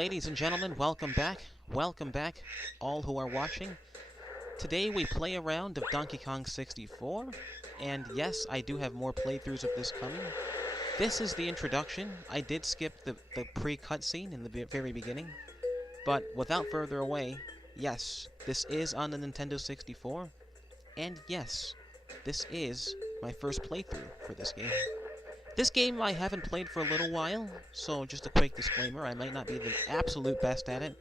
Ladies and gentlemen, welcome back. Welcome back, all who are watching. Today we play a round of Donkey Kong 64, and yes, I do have more playthroughs of this coming. This is the introduction. I did skip the pre-cutscene in the very beginning, but without further away, yes, this is on the Nintendo 64, and yes, this is my first playthrough for this game. This game I haven't played for a little while, so just a quick disclaimer, I might not be the absolute best at it,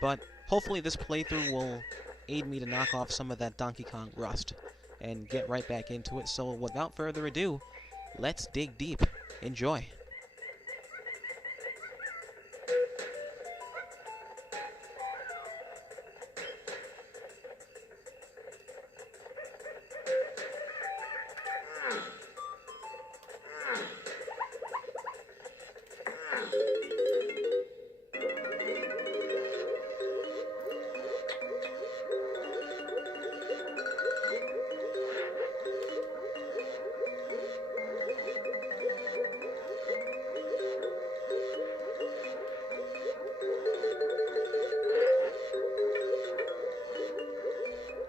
but hopefully this playthrough will aid me to knock off some of that Donkey Kong rust and get right back into it. So without further ado, let's dig deep. Enjoy.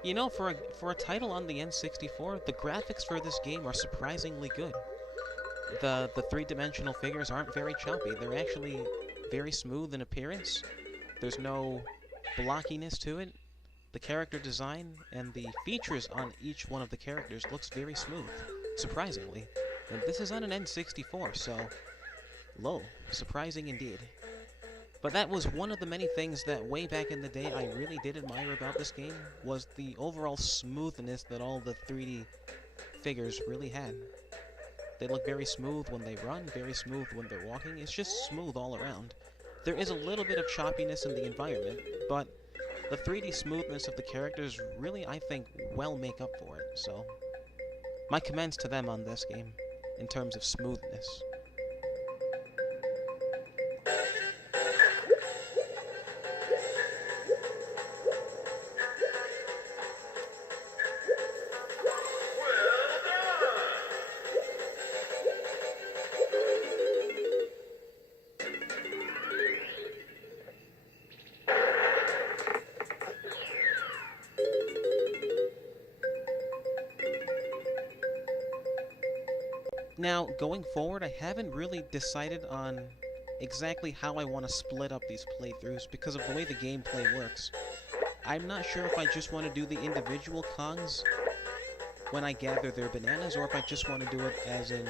You know, for a title on the N64, the graphics for this game are surprisingly good. The three-dimensional figures aren't very choppy. They're actually very smooth in appearance. There's no blockiness to it. The character design and the features on each one of the characters looks very smooth, surprisingly. And this is on an N64, so surprising indeed. But that was one of the many things that way back in the day I really did admire about this game, was the overall smoothness that all the 3D figures really had. They look very smooth when they run, very smooth when they're walking. It's just smooth all around. There is a little bit of choppiness in the environment, but the 3D smoothness of the characters really, I think, well make up for it. So, my commends to them on this game, in terms of smoothness. Now, going forward, I haven't really decided on exactly how I want to split up these playthroughs because of the way the gameplay works. I'm not sure if I just want to do the individual Kongs when I gather their bananas, or if I just want to do it as in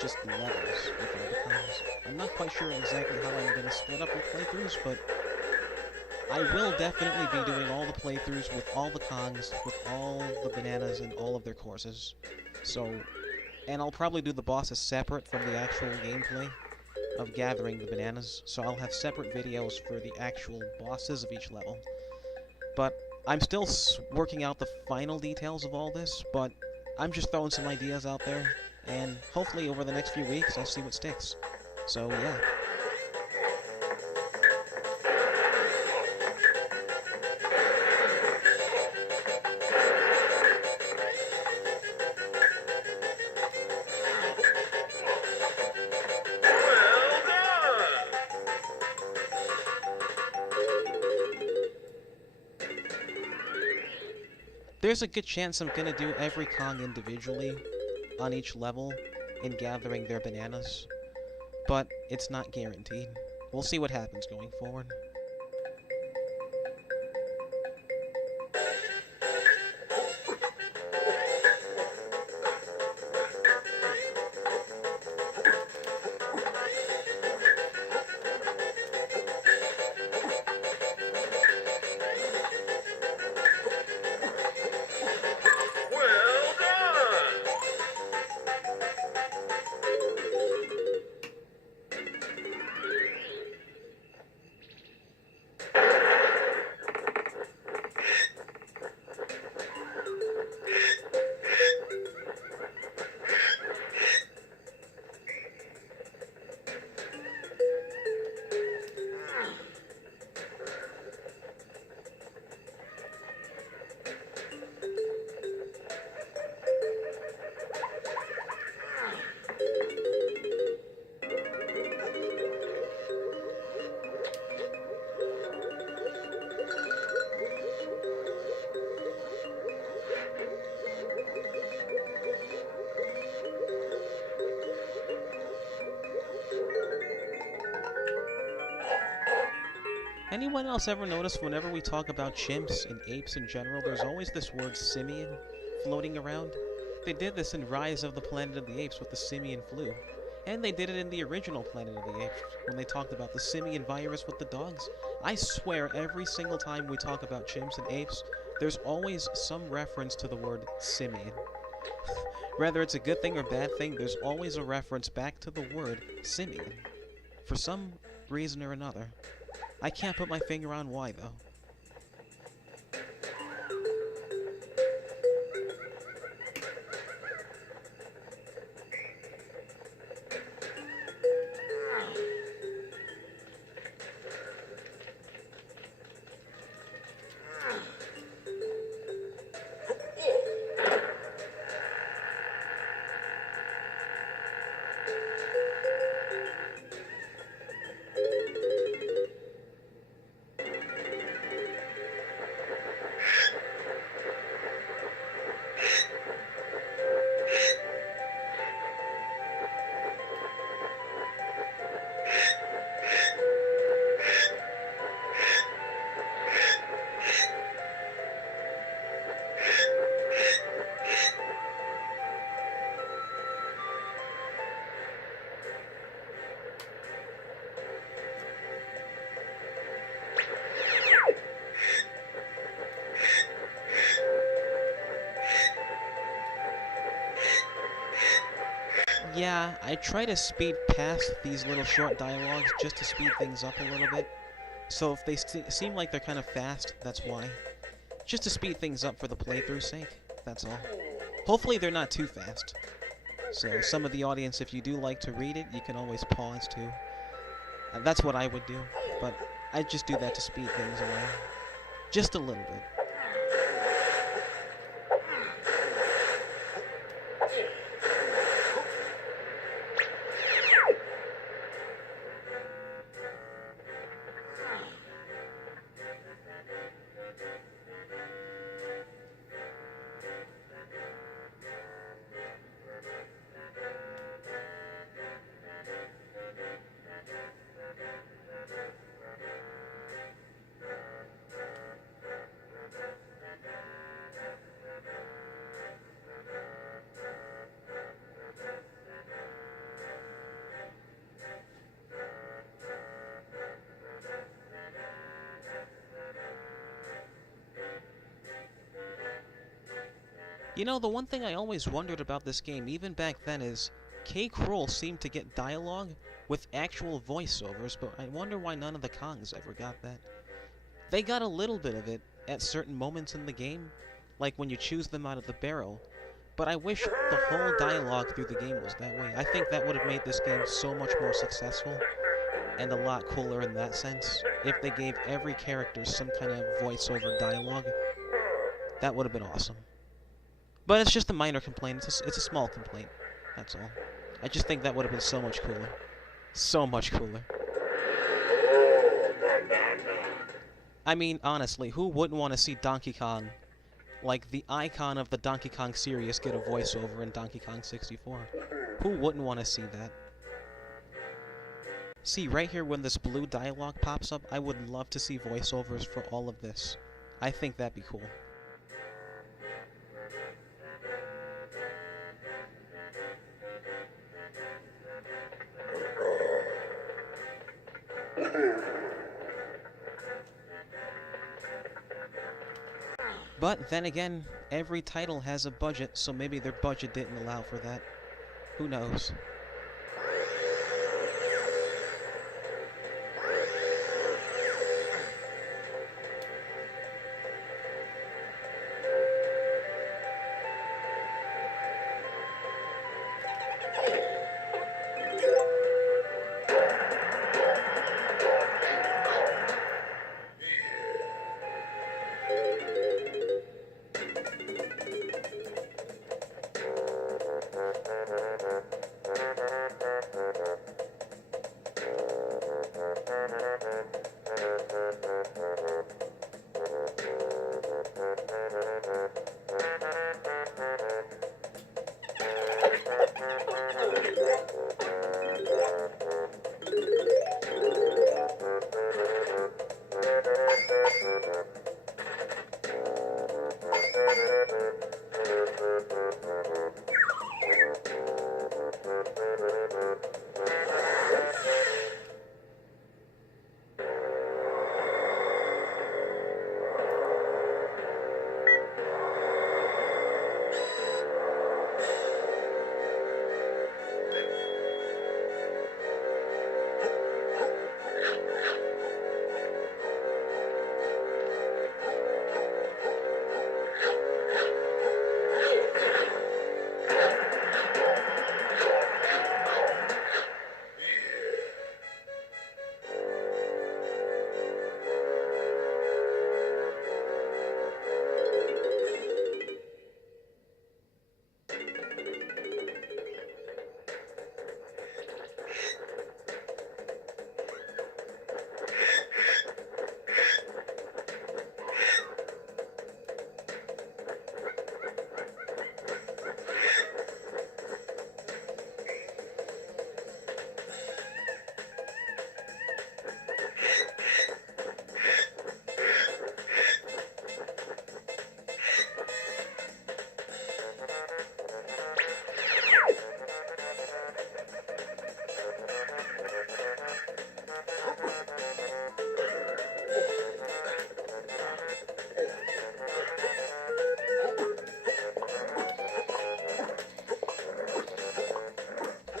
just levels with all the Kongs. I'm not quite sure exactly how I'm going to split up the playthroughs, but I will definitely be doing all the playthroughs with all the Kongs, with all the bananas and all of their courses. And I'll probably do the bosses separate from the actual gameplay of gathering the bananas, so I'll have separate videos for the actual bosses of each level. But I'm still working out the final details of all this, but I'm just throwing some ideas out there, and hopefully over the next few weeks I'll see what sticks. So yeah. There's a good chance I'm gonna do every Kong individually on each level in gathering their bananas, but it's not guaranteed. We'll see what happens going forward. Anyone else ever notice whenever we talk about chimps and apes in general, there's always this word simian floating around? They did this in Rise of the Planet of the Apes with the simian flu. And they did it in the original Planet of the Apes when they talked about the simian virus with the dogs. I swear every single time we talk about chimps and apes, there's always some reference to the word simian. Whether it's a good thing or bad thing, there's always a reference back to the word simian. For some reason or another. I can't put my finger on why, though. Yeah, I try to speed past these little short dialogues just to speed things up a little bit. So if they seem like they're kind of fast, that's why. Just to speed things up for the playthrough's sake, that's all. Hopefully they're not too fast. So some of the audience, if you do like to read it, you can always pause too. That's what I would do, but I just do that to speed things along. Just a little bit. You know, the one thing I always wondered about this game, even back then, is K. Kroll seemed to get dialogue with actual voiceovers, but I wonder why none of the Kongs ever got that. They got a little bit of it at certain moments in the game, like when you choose them out of the barrel, but I wish the whole dialogue through the game was that way. I think that would have made this game so much more successful, and a lot cooler in that sense. If they gave every character some kind of voiceover dialogue, that would have been awesome. But it's just a minor complaint. It's a small complaint. That's all. I just think that would have been so much cooler. So much cooler. I mean, honestly, who wouldn't want to see Donkey Kong, like the icon of the Donkey Kong series, get a voiceover in Donkey Kong 64? Who wouldn't want to see that? See, right here when this blue dialogue pops up, I would love to see voiceovers for all of this. I think that'd be cool. But then again, every title has a budget, so maybe their budget didn't allow for that. Who knows?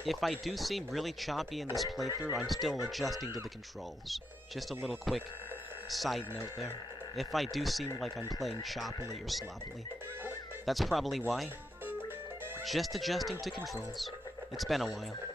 If I do seem really choppy in this playthrough, I'm still adjusting to the controls. Just a little quick side note there. If I do seem like I'm playing choppily or sloppily, that's probably why. Just adjusting to controls. It's been a while.